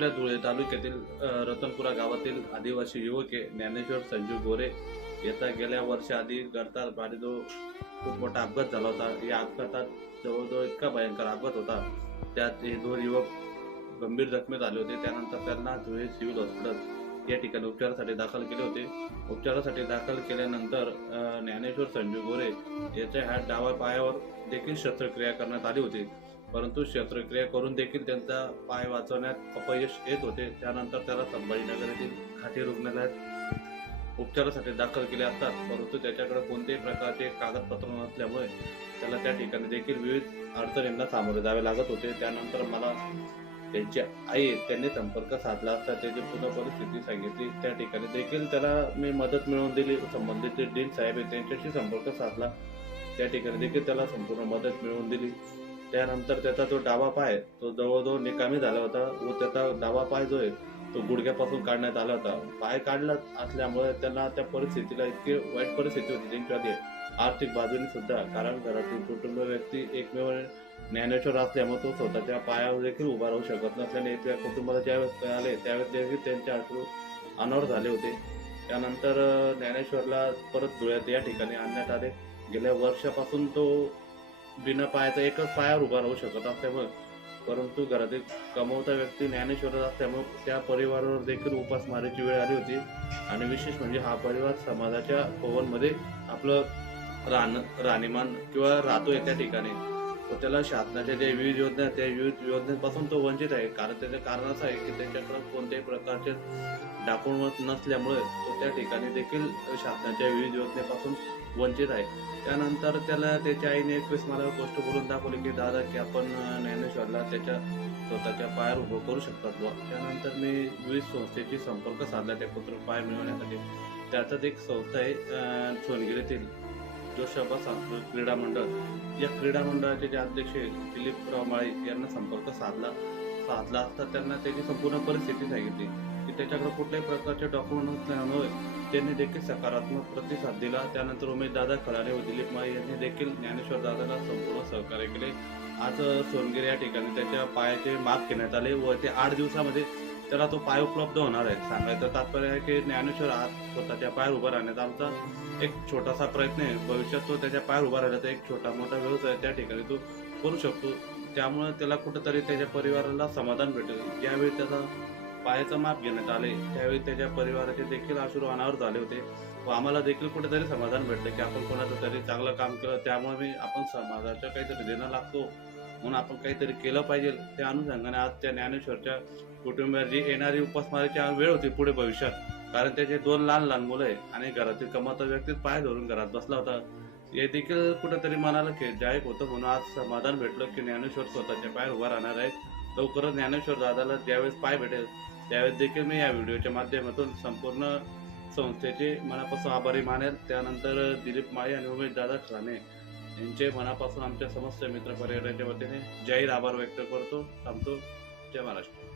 आपल्या धुळे तालुक्यातील रतनपुरा गावातील आदिवासी युवक ज्ञानेश्वर संजू गोरे. याचा गेल्या वर्षाआधी गडतार जो खूप मोठा अपघात झाला होता या अपघातात जवळजवळ इतका भयंकर अपघात होता. त्यात हे दोन युवक गंभीर जखमीत आले होते त्यानंतर त्यांना धुळे सिव्हिल हॉस्पिटल या ठिकाणी उपचारासाठी दाखल केले होते. उपचारासाठी दाखल केल्यानंतर ज्ञानेश्वर संजू गोरे याच्या ह्या डाव्या पायावर देखील शस्त्रक्रिया करण्यात आली होती. परंतु शस्त्रक्रिया करून देखील त्यांचा पाय वाचवण्यात अपयश येत होते. त्यानंतर त्याला संभाजीनगर येथील खाटी रुग्णालयात उपचारासाठी दाखल केले असतात. परंतु त्याच्याकडे कोणत्याही प्रकारचे कागदपत्र नसल्यामुळे त्याला त्या ठिकाणी देखील विविध अडचणींना सामोरे जावे लागत होते. त्यानंतर मला त्यांची आई त्यांनी संपर्क साधला असता त्याची पुन्हा परिस्थिती सांगितली त्या ठिकाणी देखील त्याला मी मदत मिळवून दिली. संबंधित जे डीन साहेब आहेत त्यांच्याशी संपर्क साधला. त्या ठिकाणी देखील त्याला संपूर्ण मदत मिळवून दिली. त्यानंतर त्याचा जो डावा पाय तो जवळजवळ निकामी झाला होता व त्याचा डावा पाय जो आहे तो गुडघ्यापासून काढण्यात आला होता. पाय काढला असल्यामुळे त्यांना त्या परिस्थितीला इतकी वाईट परिस्थिती होती. त्यांच्यामध्ये आर्थिक बाजूने सुद्धा कारण घरातील कुटुंब व्यक्ती एकमेव ज्ञानेश्वर असल्यामुळे तो स्वतःच्या पायावर देखील उभा राहू शकत नसल्याने त्या कुटुंबाला ज्यावेळेस कळाले त्यावेळेस देखील त्यांचे अश्रू अनावर झाले होते. त्यानंतर ज्ञानेश्वरला परत धुळ्यात या ठिकाणी आणण्यात आले. गेल्या वर्षापासून तो बिना पायाचा एकच पायावर उभा राहू शकत असल्यामुळे परंतु घरातील कमवता व्यक्ती ज्ञानेश्वर असल्यामुळे त्या परिवारावर देखील उपासमारीची वेळ आली होती. आणि विशेष म्हणजे हा परिवार समाजाच्या पवनमध्ये आपलं राहणं राहणीमान किंवा राहतोय त्या ठिकाणी. व त्याला शासनाच्या ज्या विविध योजना त्या विविध योजनेपासून तो वंचित आहे. कारण त्याचं कारण असं आहे की त्याच्याकडं कोणत्याही प्रकारचे डॉक्युमेंट नसल्यामुळे तो त्या ठिकाणी देखील शासनाच्या विविध योजनेपासून वंचित आहे. त्यानंतर त्याला त्याच्या आईने एकवीस मला गोष्ट बोलून दाखवली की दादा की आपण ज्ञानेश्वरला त्याच्या स्वतःच्या पायावर उभं करू शकतात व त्यानंतर मी विविध संस्थेशी संपर्क साधला त्या पुत्र पाय मिळवण्यासाठी. त्याचाच एक संस्था आहे सोनगिरीतील. जोशाबा सांस्कृतिक क्रीडा मंडळ. या क्रीडा मंडळाचे जे अध्यक्ष आहेत, दिलीपराव माळी यांना संपर्क साधला साधला असता त्यांना त्याची संपूर्ण परिस्थिती सांगितली. की त्याच्याकडे कुठल्याही प्रकारचे डॉक्युमेंट नसल्यामुळे त्यांनी देखील सकारात्मक प्रतिसाद दिला. त्यानंतर उमेश दादा खराडे व दिलीप माळी यांनी देखील ज्ञानेश्वर दादाला संपूर्ण सहकार्य केले. आज सोनगिरी या ठिकाणी त्याच्या पायाचे माप घेण्यात आले व ते आठ दिवसामध्ये त्याला तो पाय उपलब्ध होणार आहे. सांगायचं तात्पर्य आहे की ज्ञानेश्वर आज स्वतःच्या पायावर उभा राहण्याचा आमचा एक छोटासा प्रयत्न आहे. भविष्यात तो त्याच्या पायावर उभा राहिला तर एक छोटा मोठा व्यवसाय त्या ठिकाणी तो करू शकतो. त्यामुळे त्याला कुठंतरी त्याच्या परिवाराला समाधान भेटेल. ज्यावेळी त्याचा पायाचं माप घेण्यात आले त्यावेळी त्याच्या परिवाराचे देखील अश्रू अनावर झाले होते. व आम्हाला देखील कुठेतरी समाधान भेटलं की आपण कोणाचं तरी चांगलं काम केलं. त्यामुळे मी आपण समाजाच्या काहीतरी देणं लागतो. म्हणून आपण काहीतरी केलं पाहिजे त्या अनुषंगाने आज त्या ज्ञानेश्वरच्या कुटुंबात जी येणारी उपासमारीची वेळ होती पुढे भविष्यात. कारण त्याचे दोन लहान लहान मुलं आहे आणि घरातील कमावता व्यक्तीच पाय धरून घरात बसला होता. हे देखील कुठेतरी मनाला खेळदायक होतं म्हणून आज समाधान भेटलं की ज्ञानेश्वर स्वतःच्या पायावर उभा राहणार आहे. लवकरच ज्ञानेश्वर दादाला ज्यावेळेस पाय भेटेल त्यावेळेस देखील मी या व्हिडिओच्या माध्यमातून संपूर्ण संस्थेचे मनापासून आभारी मानेल. त्यानंतर दिलीप माळी आणि उमेश दादा ठाणे यांचे मनापासून आमच्या समस्त मित्र परिवाराच्या वतीने जाहीर आभार व्यक्त करतो. थांबतो. जय महाराष्ट्र.